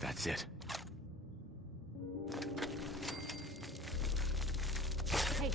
That's it. Hey.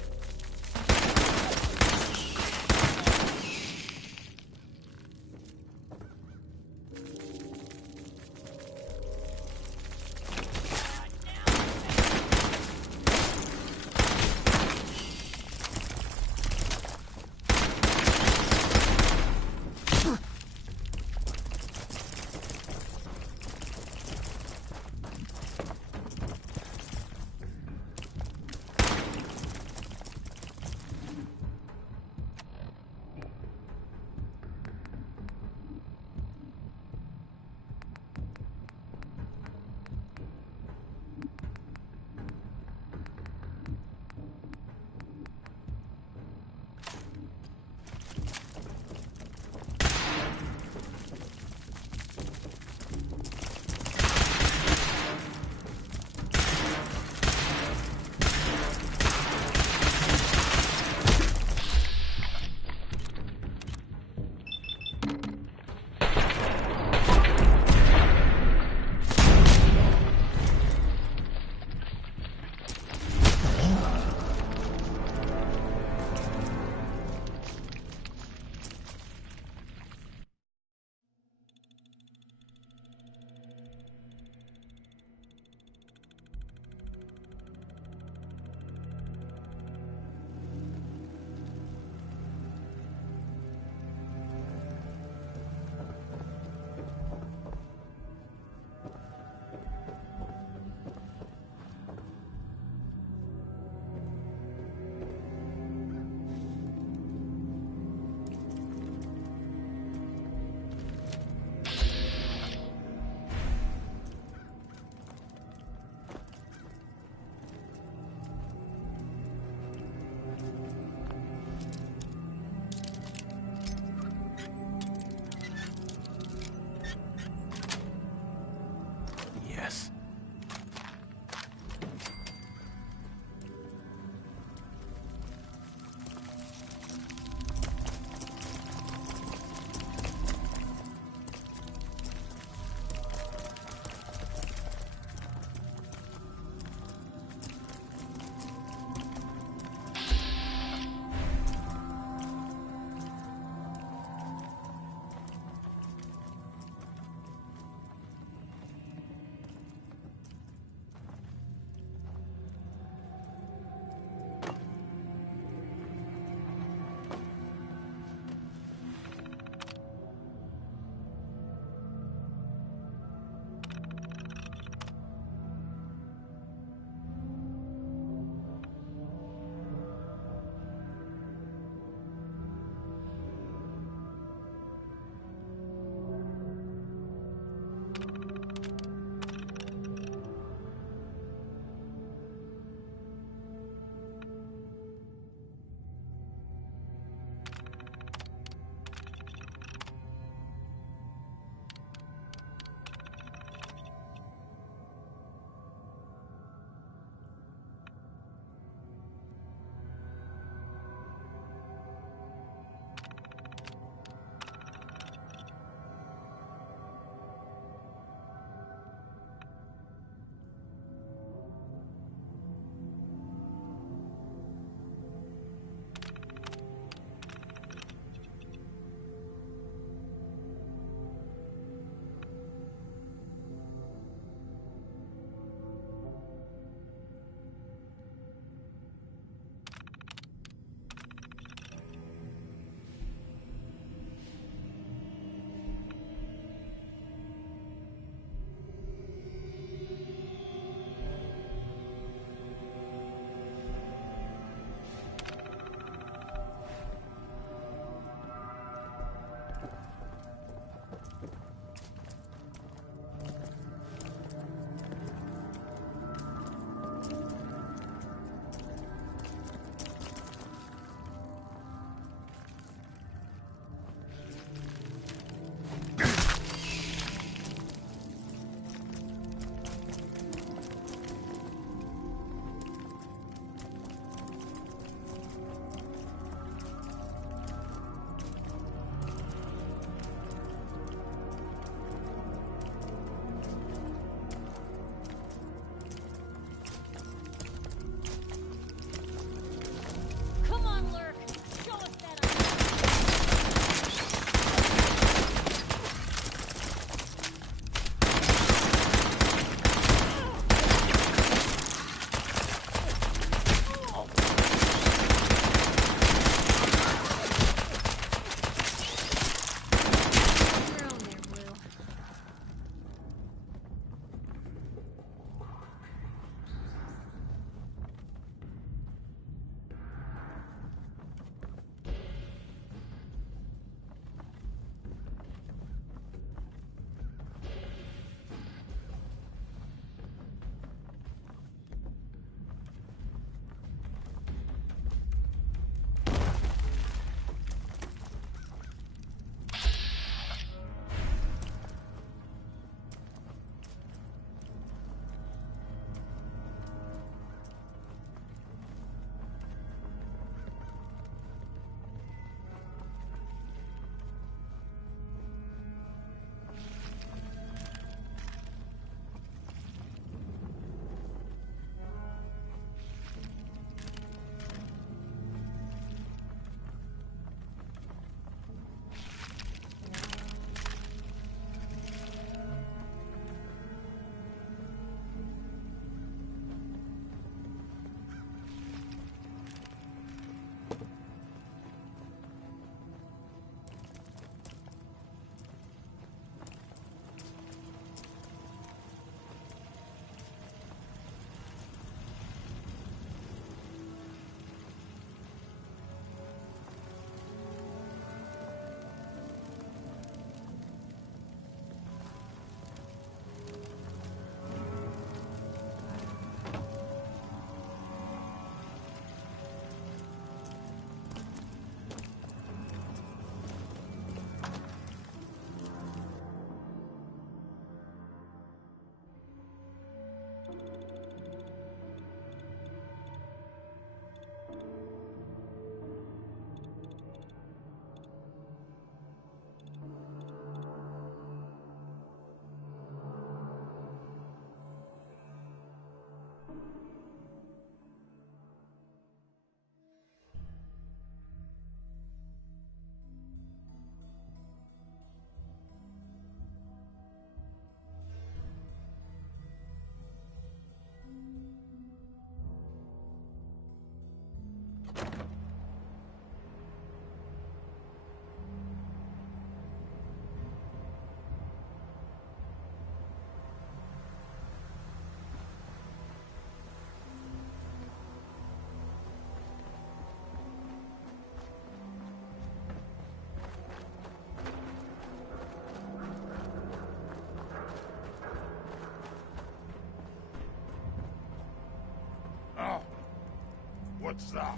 What's that?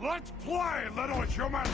Let's play, little human!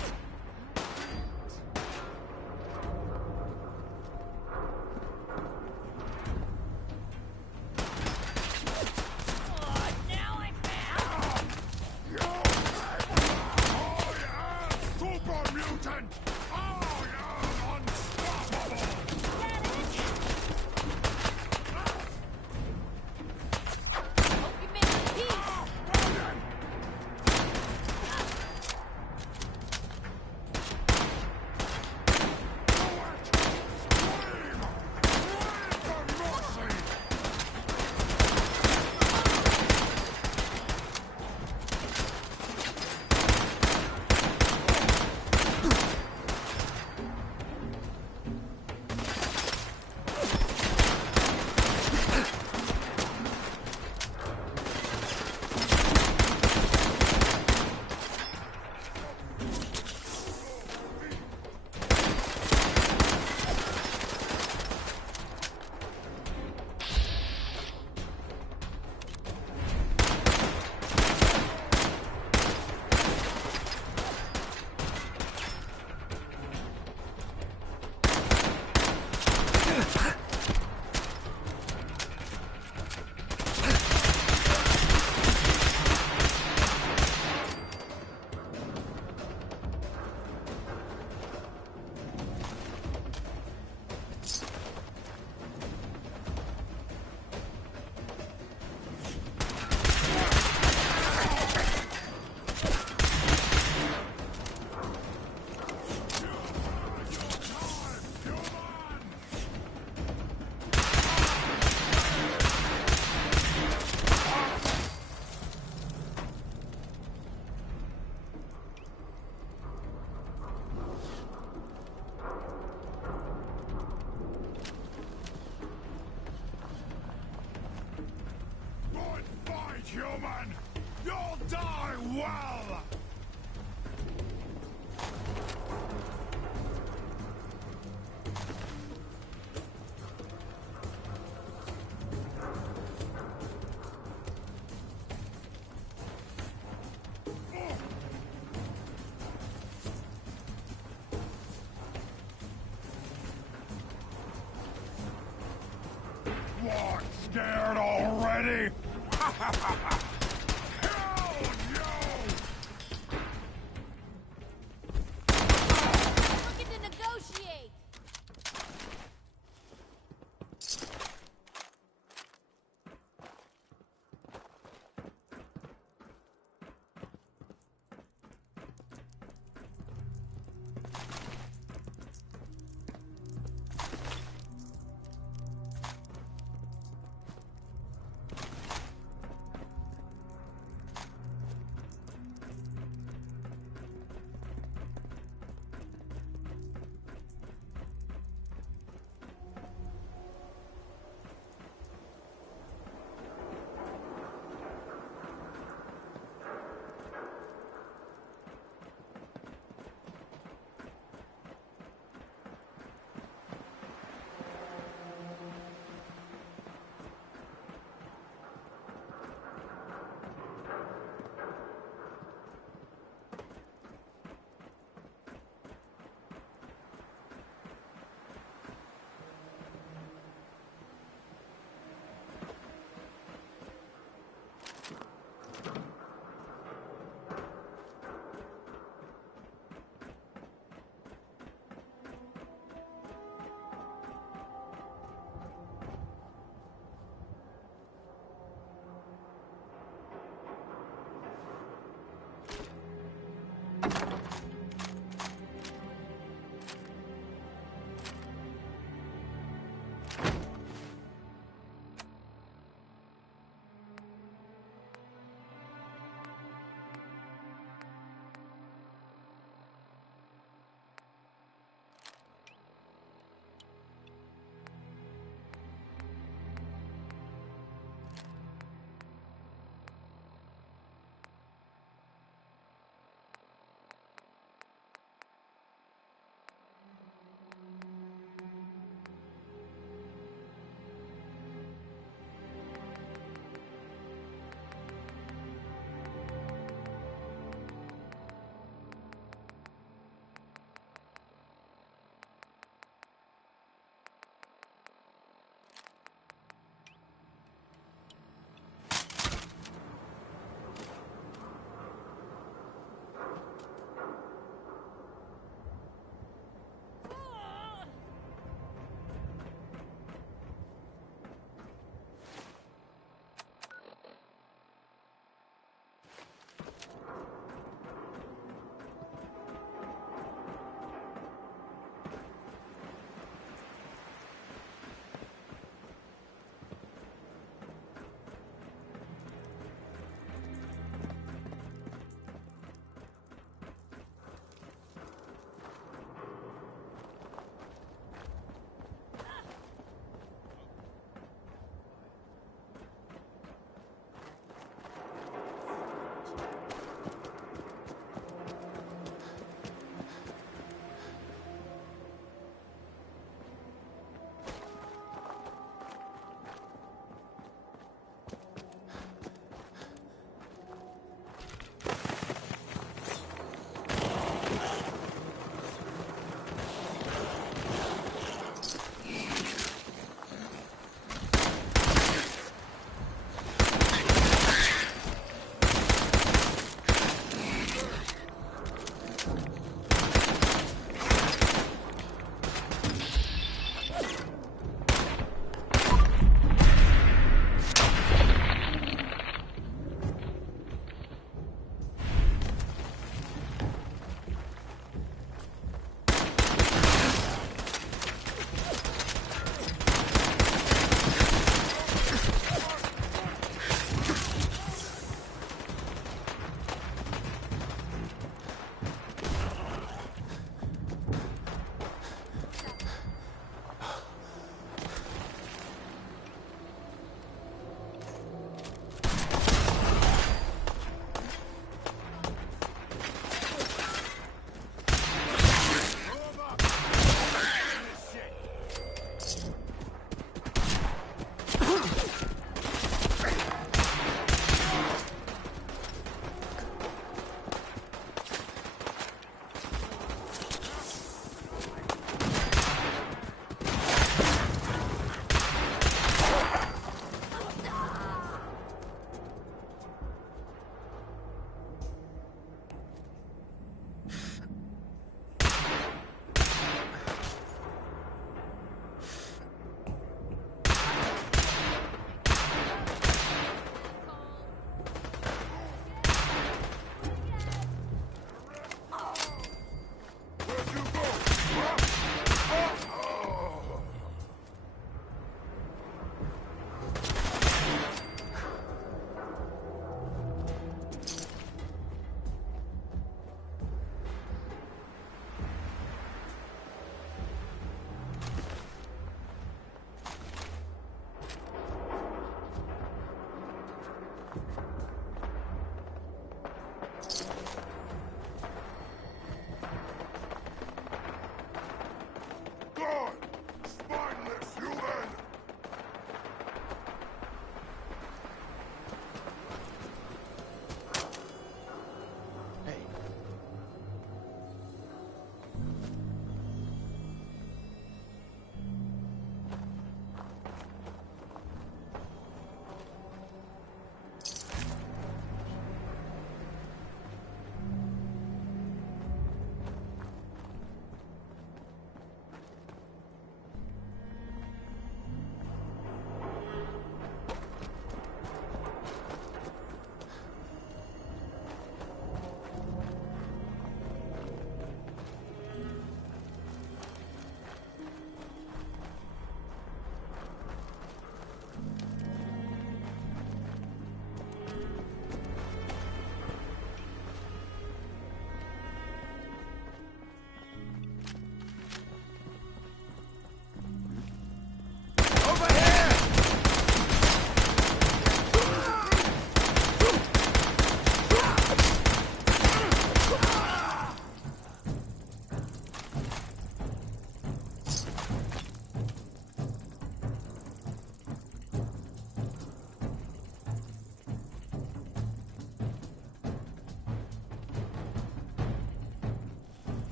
Human! You'll die well! What, scared already? Hell no! Looking to negotiate!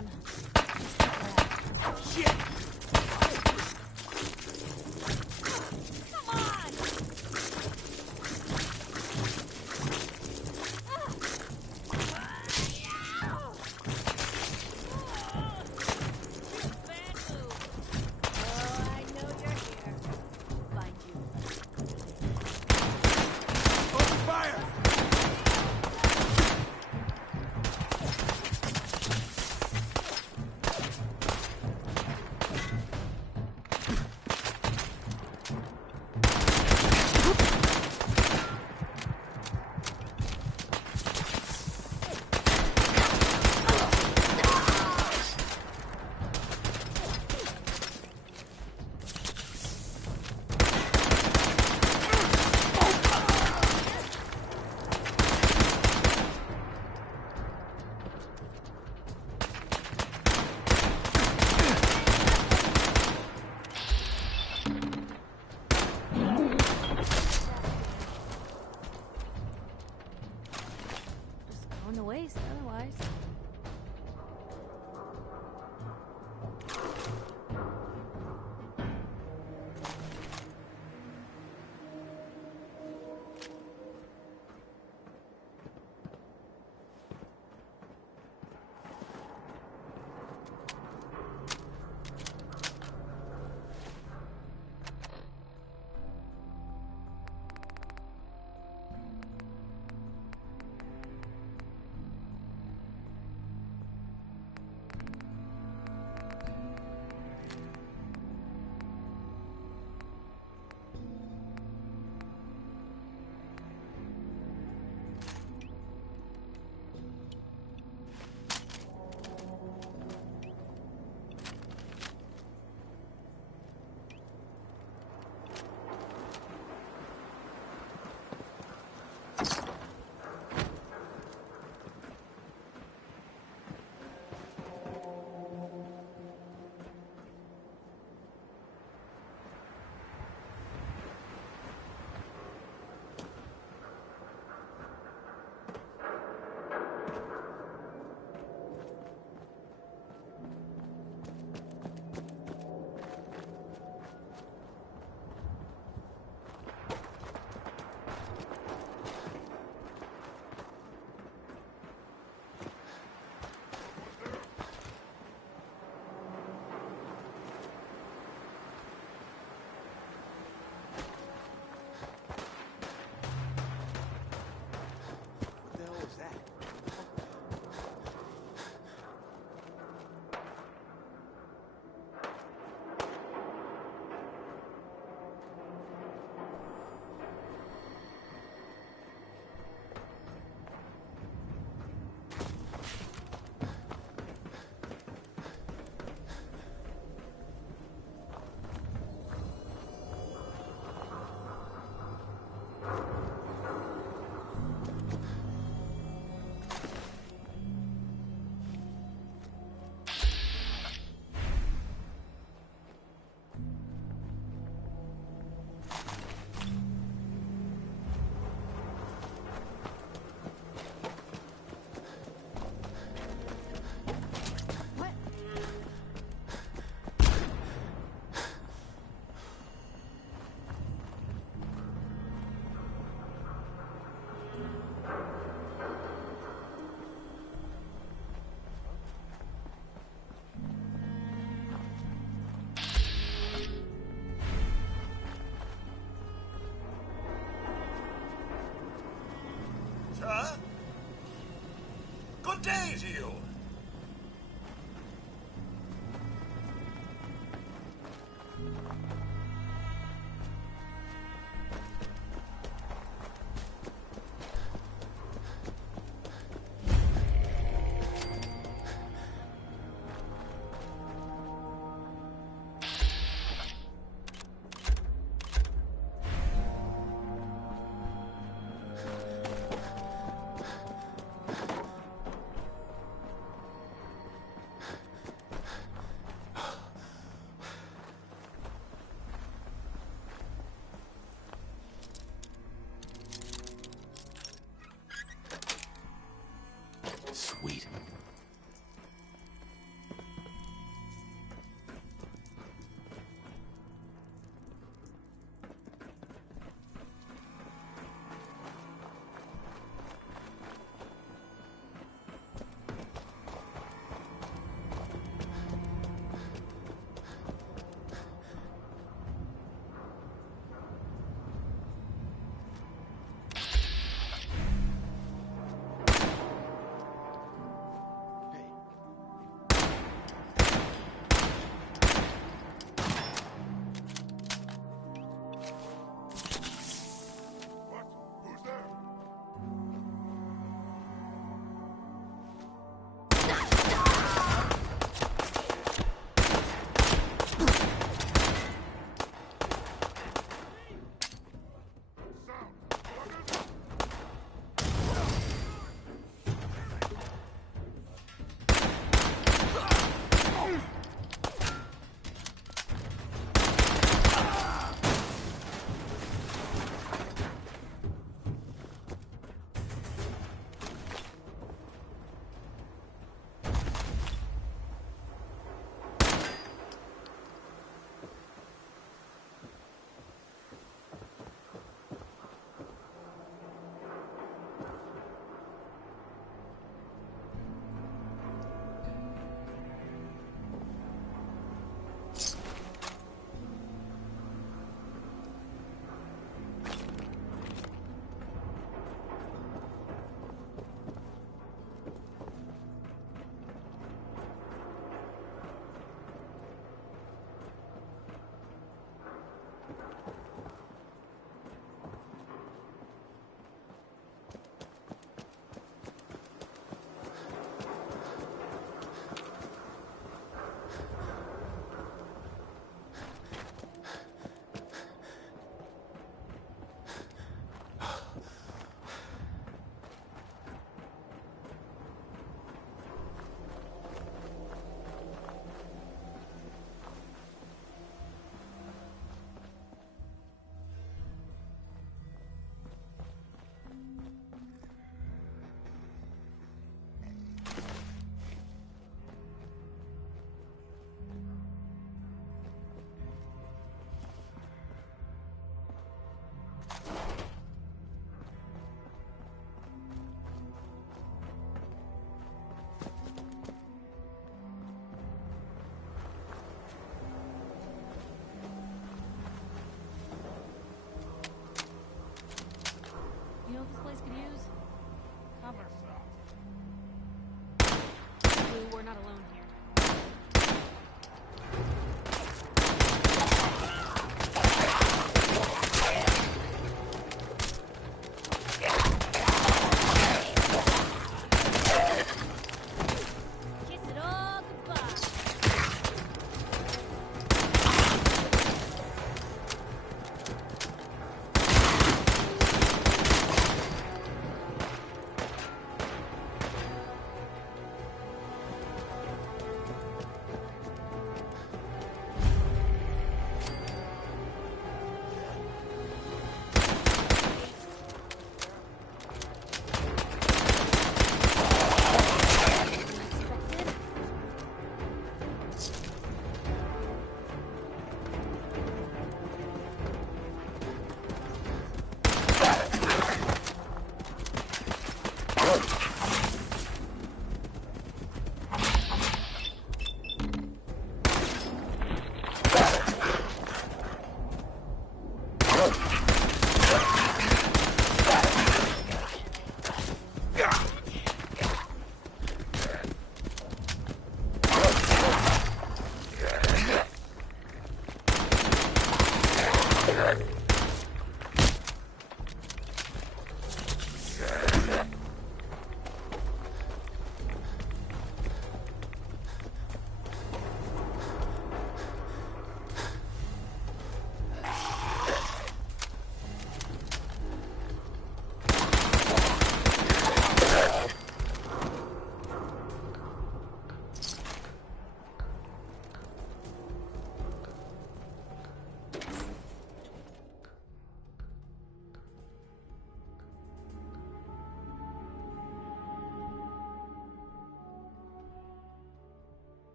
on. Shit! Come on! Bad move. Oh, I know you're here. Find you. Open fire!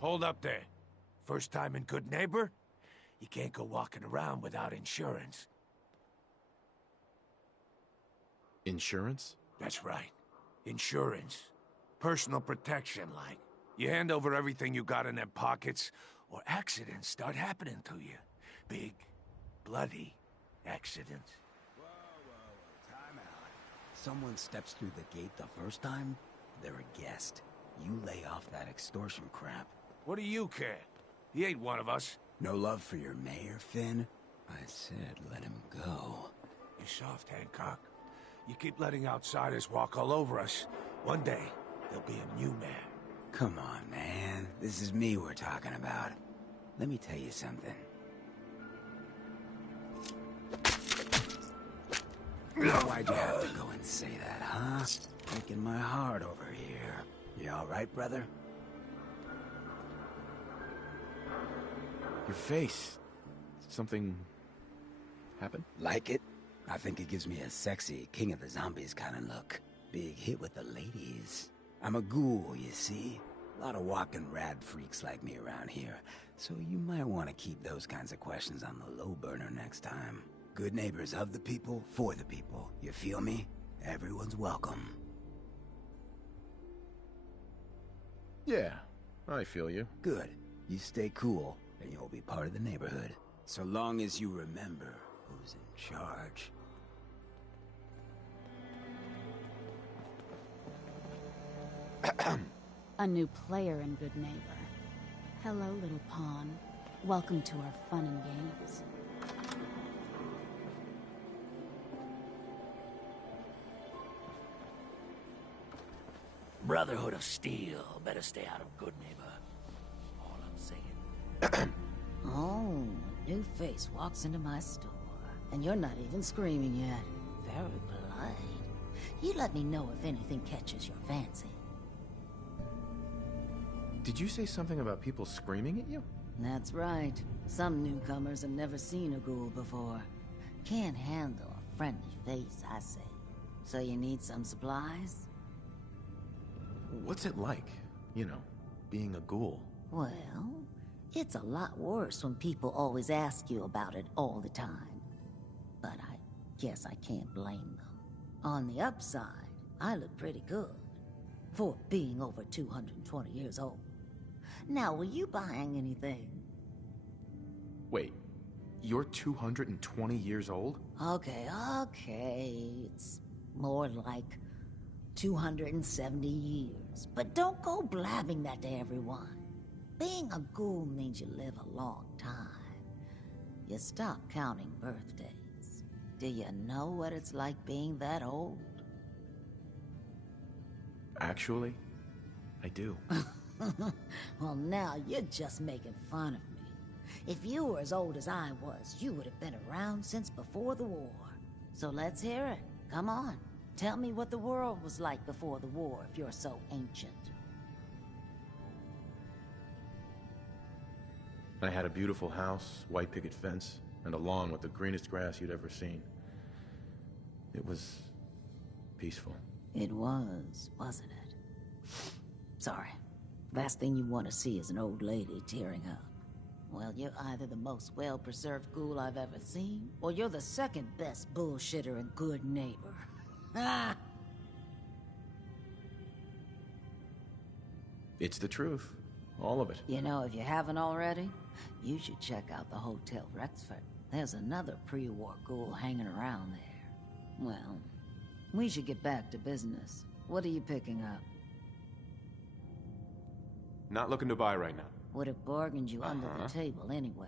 Hold up there. First time in Good Neighbor? You can't go walking around without insurance. Insurance? That's right. Insurance. Personal protection, like. You hand over everything you got in them pockets, or accidents start happening to you. Big, bloody accidents. Whoa, time out. Someone steps through the gate the first time, they're a guest. You lay off that extortion crap. What do you care? He ain't one of us. No love for your mayor, Finn? I said let him go. You're soft, Hancock. You keep letting outsiders walk all over us. One day, there'll be a new man. Come on, man. This is me we're talking about. Let me tell you something. Why'd you have to go and say that, huh? Breaking my heart over here. You alright, brother? Your face. Something... happened? Like it? I think it gives me a sexy King of the Zombies kind of look. Big hit with the ladies. I'm a ghoul, you see? A lot of walking rad freaks like me around here, so you might want to keep those kinds of questions on the low burner next time. Good neighbors of the people, for the people. You feel me? Everyone's welcome. Yeah, I feel you. Good. You stay cool, and you'll be part of the neighborhood. So long as you remember who's in charge. A new player in Good Neighbor. Hello, little pawn. Welcome to our fun and games. Brotherhood of Steel. Better stay out of Good Neighbor. All I'm saying. Oh, a new face walks into my store. And you're not even screaming yet. Very polite. You let me know if anything catches your fancy. Did you say something about people screaming at you? That's right. Some newcomers have never seen a ghoul before. Can't handle a friendly face, I say. So you need some supplies? What's it like, you know, being a ghoul? Well, it's a lot worse when people always ask you about it all the time. But I guess I can't blame them. On the upside, I look pretty good. For being over 220 years old. Now, were you buying anything? Wait, you're 220 years old? Okay. It's more like 270 years. But don't go blabbing that to everyone. Being a ghoul means you live a long time. You stop counting birthdays. Do you know what it's like being that old? Actually, I do. Well, now you're just making fun of me. If you were as old as I was, you would have been around since before the war. So let's hear it. Come on. Tell me what the world was like before the war if you're so ancient. I had a beautiful house, white picket fence, and a lawn with the greenest grass you'd ever seen. It was peaceful. It was, wasn't it? Sorry. Last thing you want to see is an old lady tearing up. Well, you're either the most well-preserved ghoul I've ever seen, or you're the second best bullshitter and good neighbor. Ah! It's the truth. All of it. You know, if you haven't already, you should check out the Hotel Rexford. There's another pre-war ghoul hanging around there. Well, we should get back to business. What are you picking up? Not looking to buy right now. Would have bargained you under the table anyway.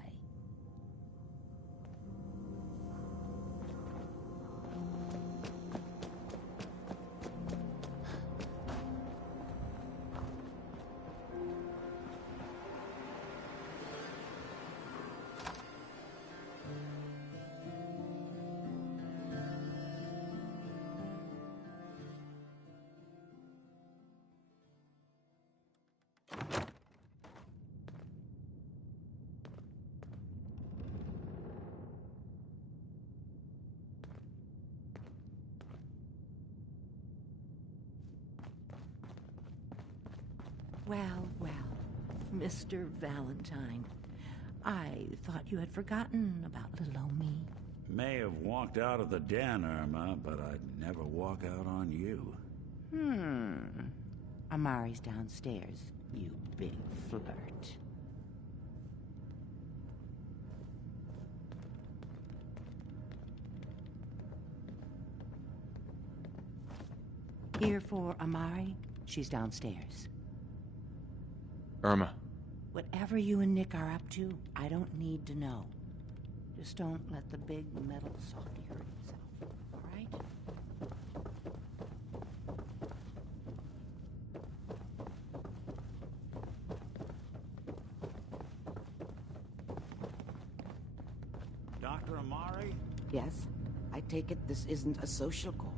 Well, well. Mr. Valentine. I thought you had forgotten about little old me. May have walked out of the den, Irma, but I'd never walk out on you. Amari's downstairs, you big flirt. Here for Amari? She's downstairs. Irma. Whatever you and Nick are up to, I don't need to know. Just don't let the big metal softy hurt himself, all right? Dr. Amari? Yes, I take it this isn't a social call.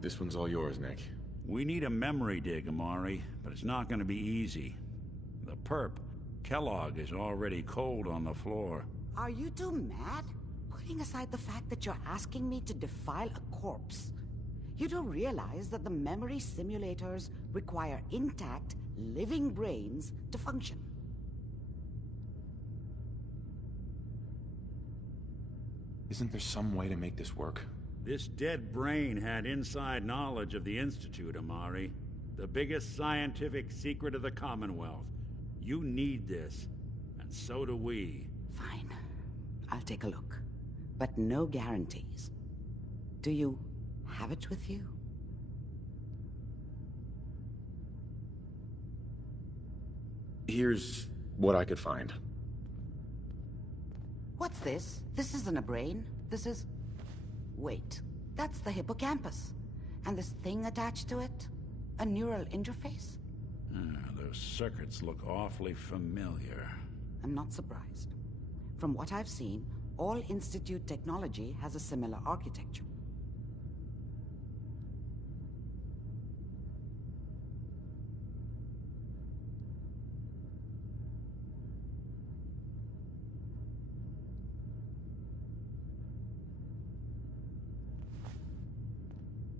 This one's all yours, Nick. We need a memory dig, Amari, but it's not going to be easy. The perp, Kellogg, is already cold on the floor. Are you two mad? Putting aside the fact that you're asking me to defile a corpse, you do realize that the memory simulators require intact, living brains to function. Isn't there some way to make this work? This dead brain had inside knowledge of the Institute, Amari. The biggest scientific secret of the Commonwealth. You need this, and so do we. Fine. I'll take a look. But no guarantees. Do you have it with you? Here's what I could find. What's this? This isn't a brain. This is... Wait. That's the hippocampus. And this thing attached to it? A neural interface? Those circuits look awfully familiar. I'm not surprised. From what I've seen, all Institute technology has a similar architecture.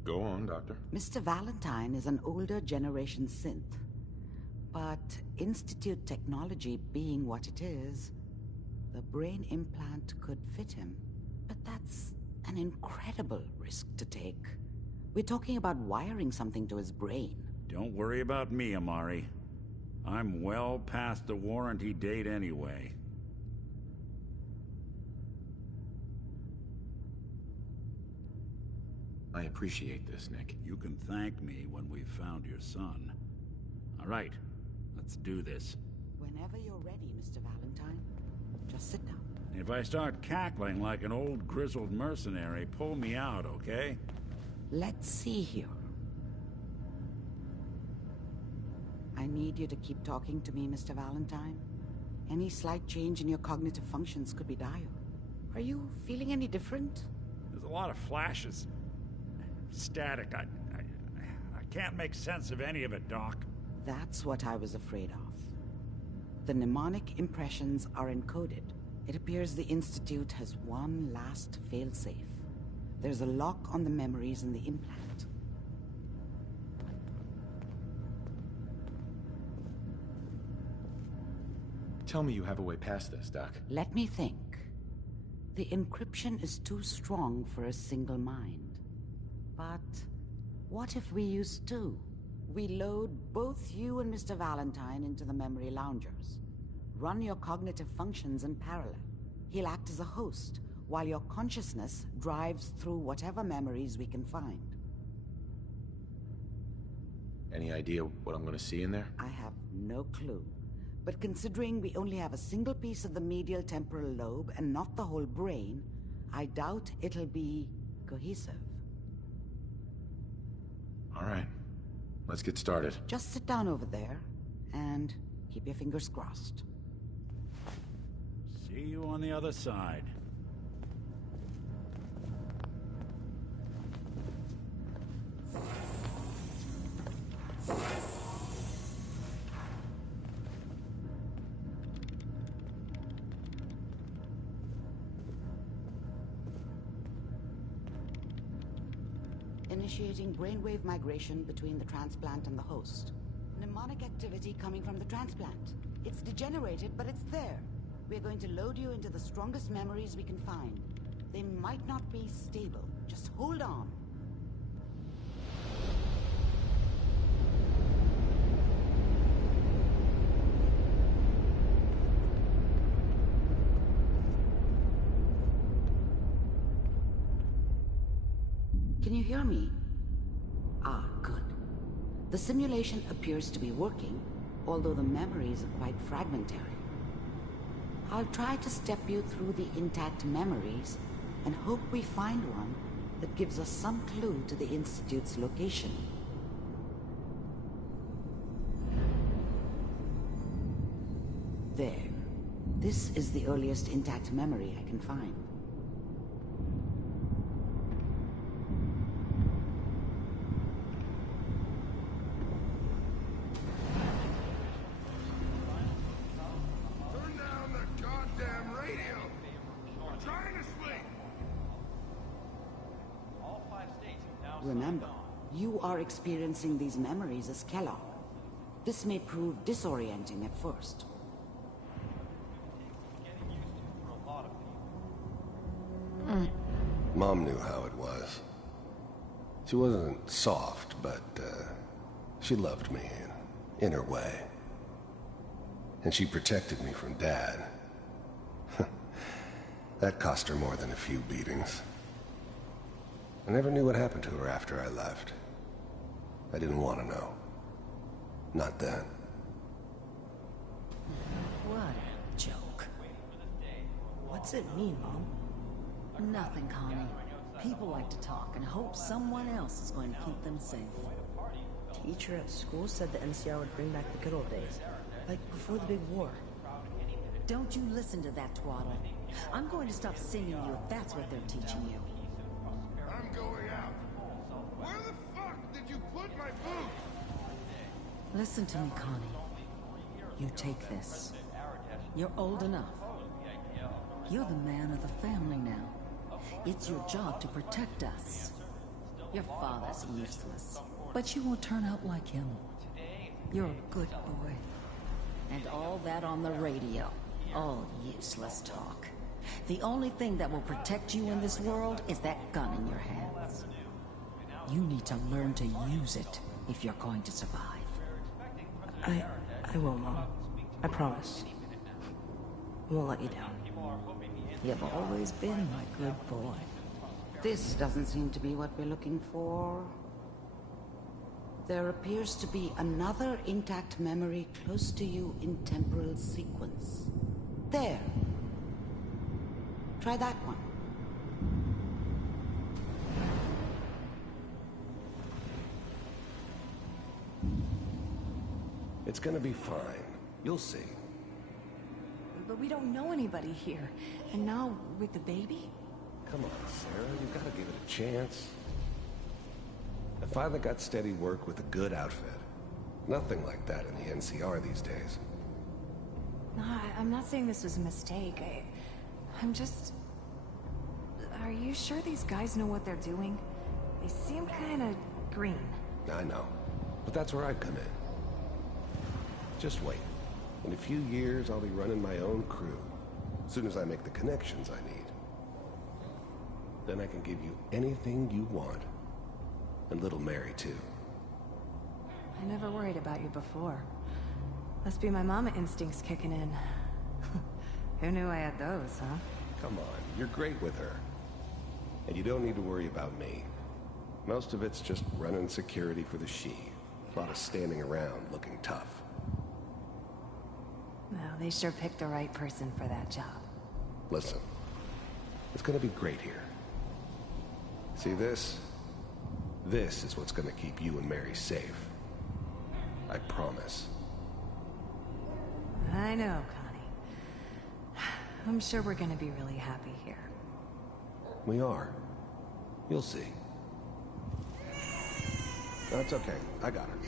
Go on, Doctor. Mr. Valentine is an older generation synth. But Institute technology being what it is, the brain implant could fit him. But that's an incredible risk to take. We're talking about wiring something to his brain. Don't worry about me, Amari. I'm well past the warranty date anyway. I appreciate this, Nick. You can thank me when we've found your son. All right, let's do this. Whenever you're ready, Mr. Valentine. Just sit down. If I start cackling like an old grizzled mercenary, pull me out, okay? Let's see here. I need you to keep talking to me, Mr. Valentine. Any slight change in your cognitive functions could be dire. Are you feeling any different? There's a lot of flashes. Static. I can't make sense of any of it, Doc. That's what I was afraid of. The mnemonic impressions are encoded. It appears the Institute has one last failsafe. There's a lock on the memories in the implant. Tell me you have a way past this, Doc. Let me think. The encryption is too strong for a single mind. But what if we use two? We load both you and Mr. Valentine into the memory loungers. Run your cognitive functions in parallel. He'll act as a host, while your consciousness drives through whatever memories we can find. Any idea what I'm gonna see in there? I have no clue. But considering we only have a single piece of the medial temporal lobe and not the whole brain, I doubt it'll be cohesive. All right. Let's get started. Just sit down over there and keep your fingers crossed. See you on the other side. initiating brainwave migration between the transplant and the host. Mnemonic activity coming from the transplant. It's degenerated, but it's there. We're going to load you into the strongest memories we can find. They might not be stable. Just hold on. Can you hear me? Ah, good. The simulation appears to be working, although the memories are quite fragmentary. I'll try to step you through the intact memories and hope we find one that gives us some clue to the Institute's location. There. This is the earliest intact memory I can find. Remember, you are experiencing these memories as Kellogg. This may prove disorienting at first. Mom knew how it was. She wasn't soft, but she loved me in her way. And she protected me from Dad. That cost her more than a few beatings. I never knew what happened to her after I left. I didn't want to know. Not then. What a joke. What's it mean, Mom? Nothing, Connie. People like to talk and hope someone else is going to keep them safe. Teacher at school said the NCR would bring back the good old days. Like before the big war. Don't you listen to that twaddle. I'm going to stop singing you if that's what they're teaching you. I'm going out. Where the fuck did you put my boot? Listen to me, Connie. You take this. You're old enough. You're the man of the family now. It's your job to protect us. Your father's useless, but you won't turn out like him. You're a good boy. And all that on the radio. All useless talk. The only thing that will protect you in this world is that gun in your hands. You need to learn to use it if you're going to survive. I will, Mom. I promise. I won't let you down. You've always been my good boy. This doesn't seem to be what we're looking for. There appears to be another intact memory close to you in temporal sequence. There. Try that one. It's gonna be fine. You'll see. But we don't know anybody here. And now, with the baby? Come on, Sarah. You gotta give it a chance. I finally got steady work with a good outfit. Nothing like that in the NCR these days. No, I'm not saying this was a mistake. I'm just... Are you sure these guys know what they're doing? They seem kinda green. I know. But that's where I come in. Just wait. In a few years, I'll be running my own crew. As soon as I make the connections I need. Then I can give you anything you want. And little Mary, too. I never worried about you before. Must be my mama instincts kicking in. Who knew I had those, huh? Come on, you're great with her. And you don't need to worry about me. Most of it's just running security for the she. A lot of standing around looking tough. Well, they sure picked the right person for that job. Listen, it's gonna be great here. See this? This is what's gonna keep you and Mary safe. I promise. I know, Connie. I'm sure we're gonna be really happy here. We are. You'll see. That's okay. I got her.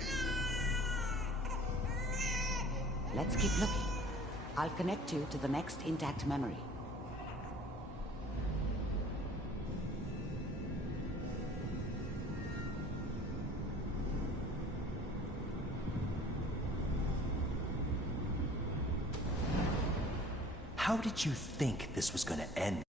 Let's keep looking. I'll connect you to the next intact memory. How did you think this was gonna end?